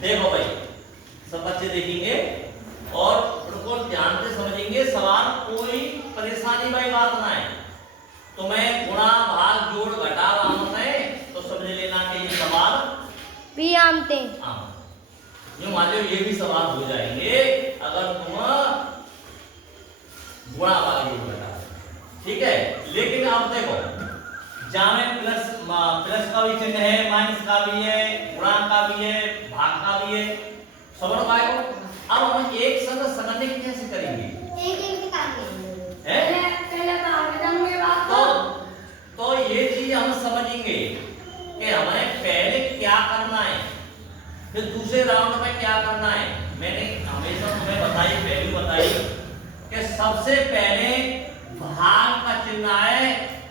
देखो भाई, सब बच्चे देखेंगे और उनको ध्यान से समझेंगे सवाल, कोई परेशानी वाली बात ना है। तुम्हें गुणा भाग जोड़ घटाव आमत है तो समझ लेना कि ये सवाल भी आमते यूं मान लो ये भी सवाल हो जाएंगे अगर तुम गुणा भाग जोड़ घटाव। ठीक है, लेकिन अब देखो जहां में प्लस का भी चिन्ह है, माइनस का भी है, गुणा का भी है, भाग का भी है, समझ पाए हो। अब हम एक संग समझने कैसे करेंगे, तो ये चीज हम समझेंगे कि हमें पहले क्या करना है, फिर दूसरे राउंड में क्या करना है। मैंने हमेशा तुम्हें बताई, पहले बताई कि सबसे पहले भाग का चिन्ह आए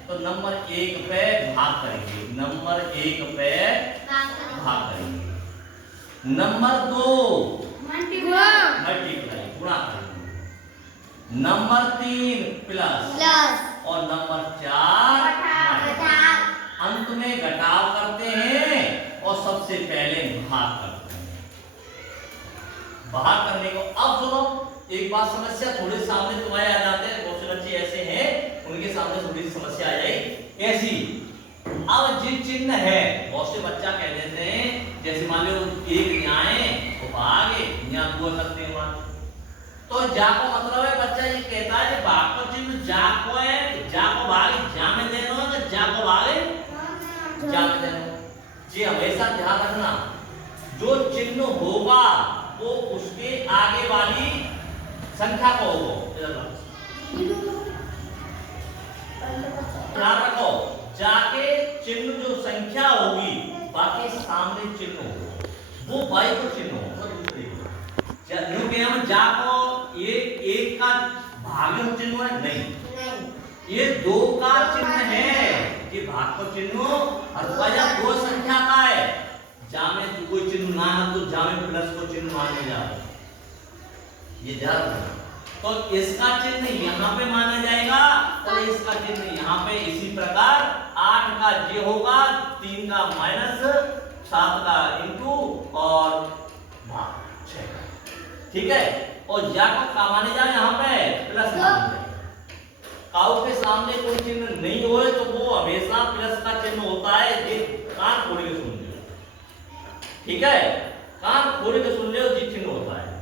तो नंबर 1 पे भाग करेंगे, नंबर 1 पे भाग करेंगे। नंबर 2 मल्टीप्लाई गुणा करेंगे। नंबर 3 प्लस और नंबर 4 अंत में घटाव करते हैं और सबसे पहले भाग करते हैं। भाग करने को अब सुनो एक बात, समस्या थोड़े सामने तुम्हारे आ जाते हैं, बहुत से बच्चे ऐसे हैं उनके सामने थोड़ी सी समस्या आ जाएगी कैसी। अब जिस चिन्ह है बहुत से बच्चा कह देते हैं, जैसे मान लो एक न्याय तो भाग यहाँ दुआ करते हैं वहां, तो जा को मतलब है बच्चा ये कहता है कि भाग को चिन्ह जा को है, जा को भाग जा में देना है, जा को भाग जा में देना। ये हमेशा ध्यान रखना, जो चिन्ह होगा वो उसके आगे वाली संख्या को होगा। ध्यान रखो, जाके चिन्ह जो संख्या होगी बाकी सामने चिन्ह होगा, वो बाई को चिन्ह होगा दूसरे क्योंकि हम जा को ये एक का भाग चिन्ह है नहीं, ये 2 का चिन्ह है, ये भाग को चिन्ह अथवा या 2 संख्या का है। जा में कोई चिन्ह ना है तो जा में प्लस को चिन्ह माने जाए, ये ध्यान रखना। तो इसका चिन्ह यहाँ पे माना जाएगा और इसका चिन्ह यहाँ पे। इसी प्रकार 8 का जे होगा, 3 का माइनस, 7 का इंटू और भाग 6 का। ठीक है, और या को का माने जाए यहाँ पे प्लस माने जाए। काउ के सामने कोई चिन्ह नहीं होए तो वो हमेशा प्लस का चिन्ह होता है। ये कान खोल के सुन लो, ठीक है, कान खोल के सुन लो, जी चिन्ह होता है।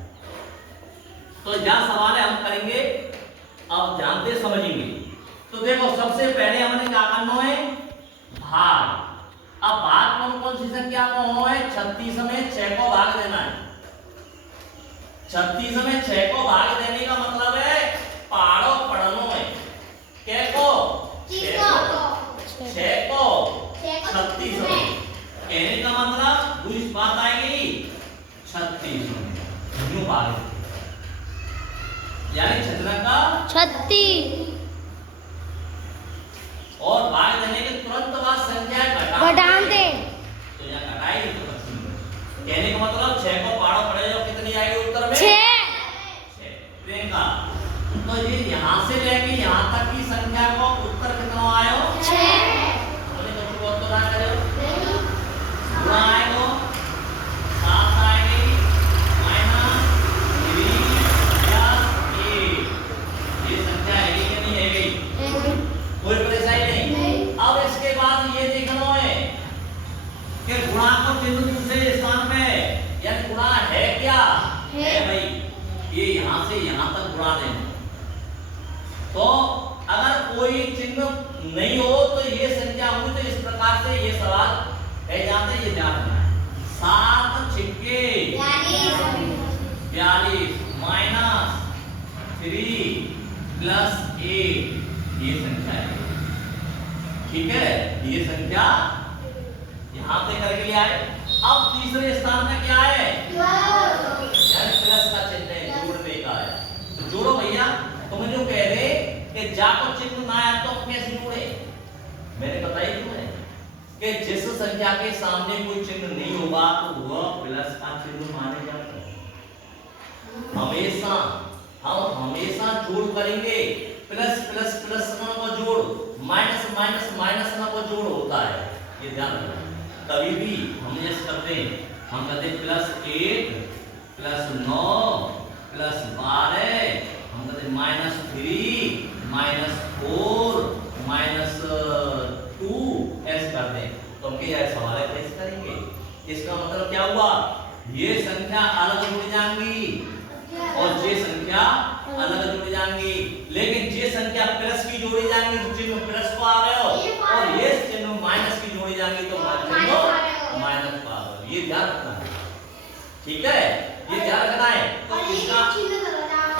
तो यह सवाल हम करेंगे, अब जानते समझेंगे। तो देखो सबसे पहले हमने क्या करना है, भाग। अब भाग कौन कौन सी संख्या को हो है, 36 में 6 को भाग देना है। 36 में 6 को भाग देने का मतलब है पहाड़ों पढ़नो है, क्या को 6 को 36 में, कहने का मतलब दूसरी बात आएगी 36 में यूं भाग, यानी 36 का 36 और भाग देने के तुरंत बाद संख्या घटा दे तो यहाँ घटाएगी तो 25। कहने का मतलब 6 को पहाड़ों पड़े जाओ, कितनी आएगी उत्तर में 6 प्रियंका। तो ये यहाँ से लेके यहाँ तक की संख्या को उत्तर कितना आयो 6। हमने कुछ बहुत तो ना करे गुणा आएगा 7 आएगी माइनस 3 + 8, ये संख्या है कि नहीं है गई, कोई परेशानी नहीं। अब इसके बाद ये देखना है कि गुणा को चिन्ह दूसरे स्थान पे, यानी गुणा है क्या है भाई, ये यहाँ से यहाँ तक गुणा देना। तो अगर कोई चिन्ह नहीं हो तो ये संख्या हुई, तो इस प्रकार से ये सवाल है जाते, ये जानना है 7 छिक्के 42 माइनस 3 + 8, ये संख्या है, ठीक है, ये संख्या यहां से करके ले आए। अब तीसरे स्थान में क्या है, यानी प्लस का चिन्ह है, जोड़ने का है, तो जोड़ो भैया। तुम जो कह रहे कि जा को चिन्ह ना आया तो कैसे जोड़े, मैंने बताई तुम्हें कि जिस संख्या के सामने कोई चिन्ह नहीं होगा तो वह प्लस का चिन्ह माने जाते हैं। हम हमेशा जोड़ करेंगे, प्लस प्लस प्लस का जोड़, माइनस माइनस माइनस का जोड़ होता है, ये ध्यान रखना। कभी भी हम जैसे करते हैं हम कहते हैं +8 +9 +12, हम कहते हैं -3 -4 -2 ऐसे करते हैं। तो हम क्या सवाल है कैसे करेंगे? इसका मतलब क्या हुआ? ये संख्या अलग जुड़ जाएंगी और ये संख्या अलग जुड़ जाएंगी, लेकिन ये संख्या प्लस की जोड़ी जाएंगी तो चिन्ह प्लस को आ गए हो, और ये चिन्ह माइनस की जोड़ी जाएंगी तो चिन्ह माइनस को आ गए। ये ध्यान रखना है, ठीक है, ये ध्यान रखना है। तो इसका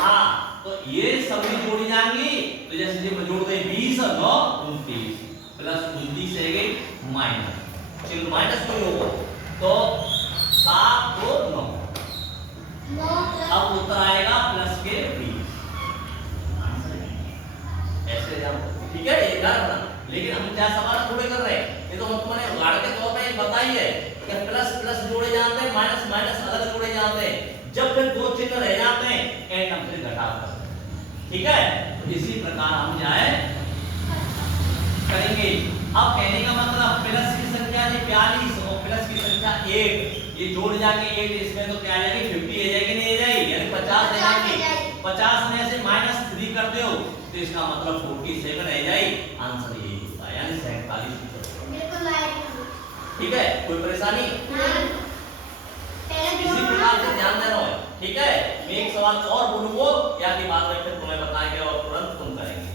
हाँ, तो ये सभी जोड़ी जाएंगी तो जैसे ये जोड़ दे 20 और 9 29 +29 है गई माइनस, चिन्ह माइनस क्यों होगा? तो 7 को 9, अब उत्तर आएगा प्लस के 20, ऐसे जाओ, ठीक है, ये ध्यान रखना। लेकिन हम क्या सवाल थोड़े कर रहे हैं, ये तो हम तुमने उदाहरण के तौर पे बताइए कि प्लस प्लस जोड़े जाते हैं, माइनस माइनस अलग जोड़े जाते हैं, जब फिर दो चिन्ह रह जाते हैं एंड हम फिर घटा करते हैं, ठीक है। तो इसी प्रकार हम जाए करेंगे। अब कहने का मतलब प्लस की संख्या 42 और प्लस की संख्या 1, ये जोड़ जाके 1 इसमें तो क्या आ जाएगी 50 आ जाएगी, नहीं आ जाएगी, यानी 50 आ जाएगी। 50 में से -3 कर दो तो इसका मतलब 47 रह जाएगी। आंसर यही होता है, यानी 47। ठीक है, कोई परेशानी? इसी प्रकार से ध्यान देना है, ठीक है। मैं एक सवाल और बोलूंगा या कि बाद में फिर तुम्हें बताएंगे और तुरंत तुम करेंगे।